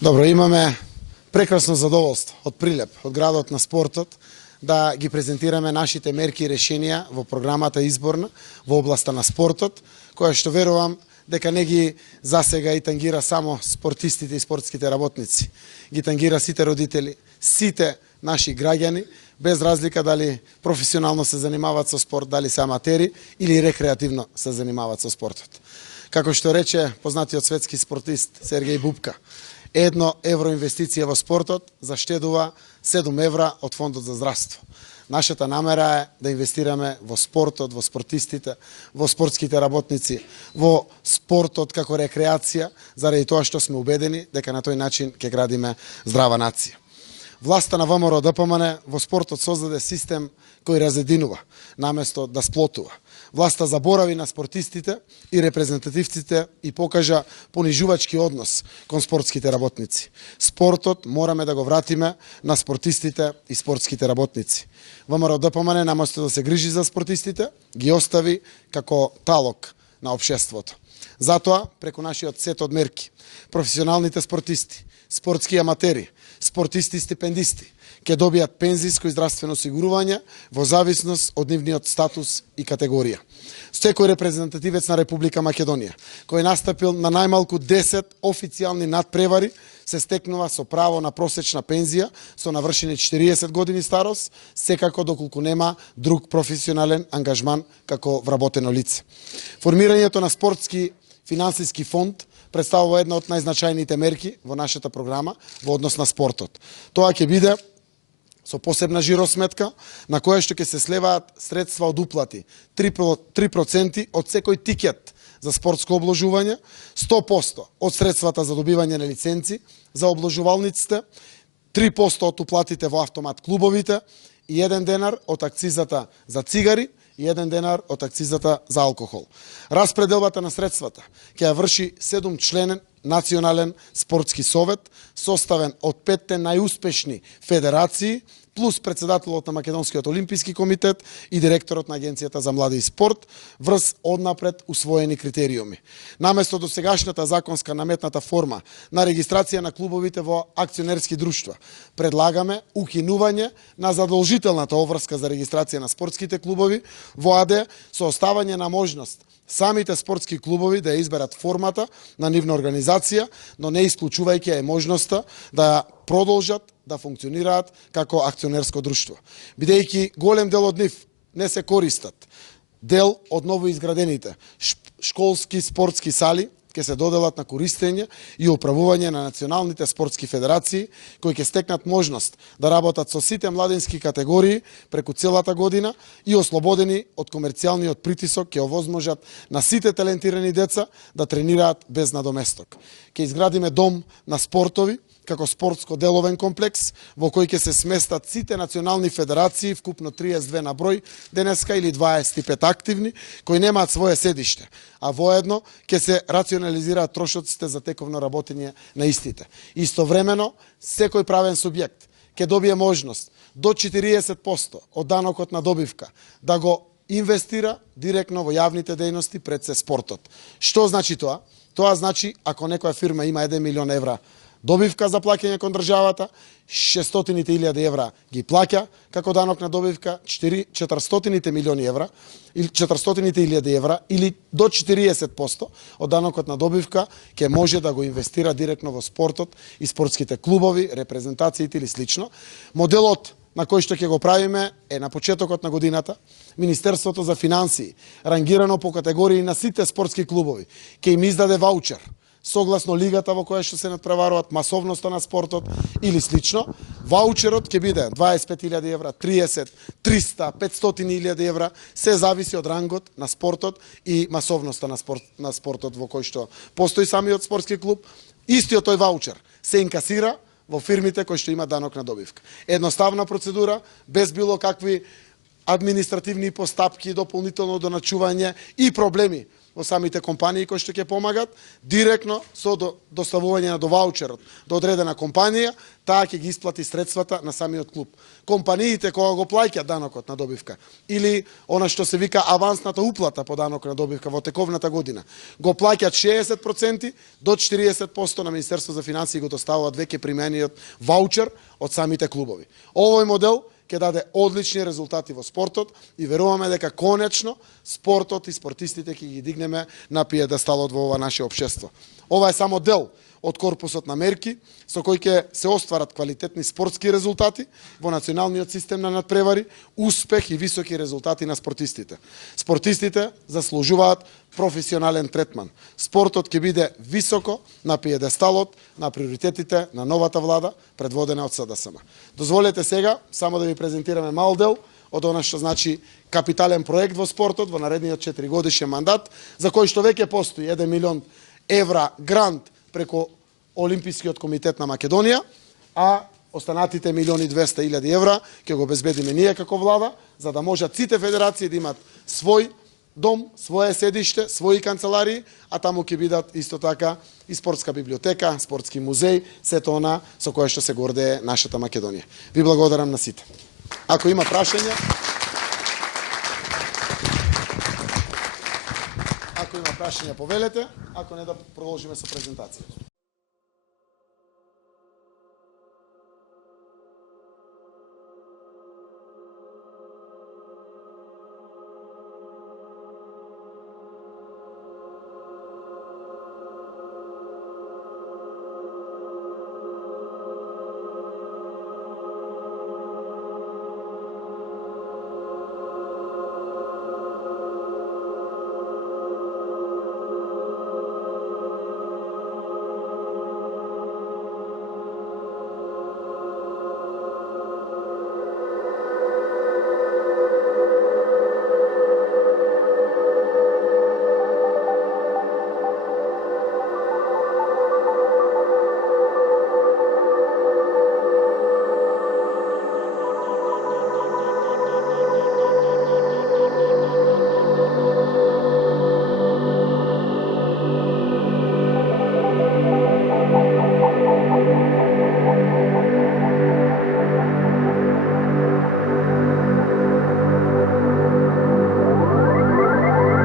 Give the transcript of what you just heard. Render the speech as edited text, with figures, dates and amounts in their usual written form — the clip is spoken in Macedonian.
Добро, имаме прекрасно задоволство од Прилеп, од градот на спортот, да ги презентираме нашите мерки и решенија во програмата изборна во областа на спортот, која што верувам дека не ги засега и тангира само спортистите и спортските работници. Ги тангира сите родители, сите наши граѓани, без разлика дали професионално се занимаваат со спорт, дали се аматери или рекреативно се занимаваат со спортот. Како што рече познатиот светски спортист Сергеј Бубка, 1 евро инвестиција во спортот заштедува 7 евра од фондот за здравство. Нашата намера е да инвестираме во спортот, во спортистите, во спортските работници, во спортот како рекреација, заради тоа што сме убедени дека на тој начин ќе градиме здрава нација. Власта на ВМРО ДПМН во спортот создаде систем кој разединува, наместо да сплотува. Власта заборави на спортистите и репрезентативците и покажа понижувачки однос кон спортските работници. Спортот мораме да го вратиме на спортистите и спортските работници. ВМРО ДПМН наместо да се грижи за спортистите, ги остави како талок на општеството. Затоа, преку нашиот сет од мерки, професионалните спортисти, спортски аматери, спортисти и стипендисти ќе добијат пензиско и здравствено осигурување во зависност од нивниот статус и категорија. Секој репрезентативец на Република Македонија, кој е настапил на најмалку 10 официјални надпревари, се стекнува со право на просечна пензија со навршени 40 години старост, секако доколку нема друг професионален ангажман како вработено лице. Формирањето на спортски финансиски фонд представува една од најзначајните мерки во нашата програма во однос на спортот. Тоа ќе биде со посебна жиросметка на која што ќе се слеваат средства од уплати, 3% од секој тикет за спортско обложување, 100% од средствата за добивање на лиценци за обложувалниците, 3% од уплатите во автомат клубовите и 1 денар од акцизата за цигари и 1 денар од акцизата за алкохол. Распределбата на средствата ќе ја врши 7-членен национален спортски совет, составен од 5 најуспешни федерации, плюс председателот на Македонскиот олимписки комитет и директорот на Агенцијата за млади и спорт, врз однапред усвоени критериуми. Наместо до сегашната законска наметната форма на регистрација на клубовите во акционерски друштва, предлагаме укинување на задолжителната обврска за регистрација на спортските клубови во АД со оставање на можност самите спортски клубови да ја изберат формата на нивна организација, но не исклучувајќи ја можноста да продолжат да функционираат како акционерско друштво. Бидејќи голем дел од нив не се користат, дел од новоизградените школски спортски сали ќе се доделат на користење и управување на националните спортски федерации, кои ќе стекнат можност да работат со сите младински категории преку целата година и ослободени од комерцијалниот притисок ќе овозможат на сите талентирани деца да тренираат без надоместок. Ќе изградиме дом на спортови, како спортско-деловен комплекс, во кој ќе се сместат сите национални федерации, вкупно 32 на број, денеска или 25 активни, кои немаат свое седиште, а воедно ќе се рационализираат трошоците за тековно работење на истите. Истовремено, секој правен субјект ќе добие можност до 40% од данокот на добивка да го инвестира директно во јавните дејности пред се спортот. Што значи тоа? Тоа значи, ако некоја фирма има 1 милион евра добивка за плаќање кон државата, 600.000 евра ги плаќа како данок на добивка, 400 милиони евра или 400.000 евра или до 40% од данокот на добивка ќе може да го инвестира директно во спортот и спортските клубови, репрезентациите или слично. Моделот на кој што ќе го правиме е на почетокот на годината Министерството за финансии, рангирано по категории на сите спортски клубови, ќе им издаде ваучер согласно лигата во која што се надпреваруваат, масовноста на спортот или слично. Ваучерот ќе биде 25.000 евра, 30, 300, 500.000 евра, се зависи од рангот на спортот и масовноста на спортот во кој што постои самиот спортски клуб. Истиот тој ваучер се инкасира во фирмите кои што има данок на добивка. Едноставна процедура, без било какви административни постапки, дополнително доначување и проблеми во самите компании кои што ќе помагат, директно со доставување на до ваучерот до одредена компанија, таа ќе ги исплати средствата на самиот клуб. Компаниите кога го плаќаат данокот на добивка или она што се вика авансната уплата по данок на добивка во тековната година, го плаќаат 60% до 40% на Министерство за финансии го доставуваат веќе примениот ваучер од самите клубови. Овој модел ќе даде одлични резултати во спортот и веруваме дека конечно спортот и спортистите ќе ги дигнеме на пиедесталот во ова наше општество. Ова е само дел од корпусот на мерки со кои ќе се остварат квалитетни спортски резултати во националниот систем на надпревари, успех и високи резултати на спортистите. Спортистите заслужуваат професионален третман. Спортот ќе биде високо на пиедесталот на приоритетите на новата влада предводена од СДСМ. Дозволете сега само да ви презентираме мал дел од она што значи капитален проект во спортот во наредниот 4 годишен мандат, за кој што веќе постои 1 милион евра грант преку Олимпискиот комитет на Македонија, а останатите 1.200.000 евра ќе го обезбедиме ние како влада, за да можат сите федерации да имат свој дом, свое седиште, своји канцеларии, а таму ќе бидат исто така и спортска библиотека, спортски музеј, сето она со кое што се гордее нашата Македонија. Ви благодарам на сите. Ако има прашања, повелете, ако не да продолжиме со презентацијата.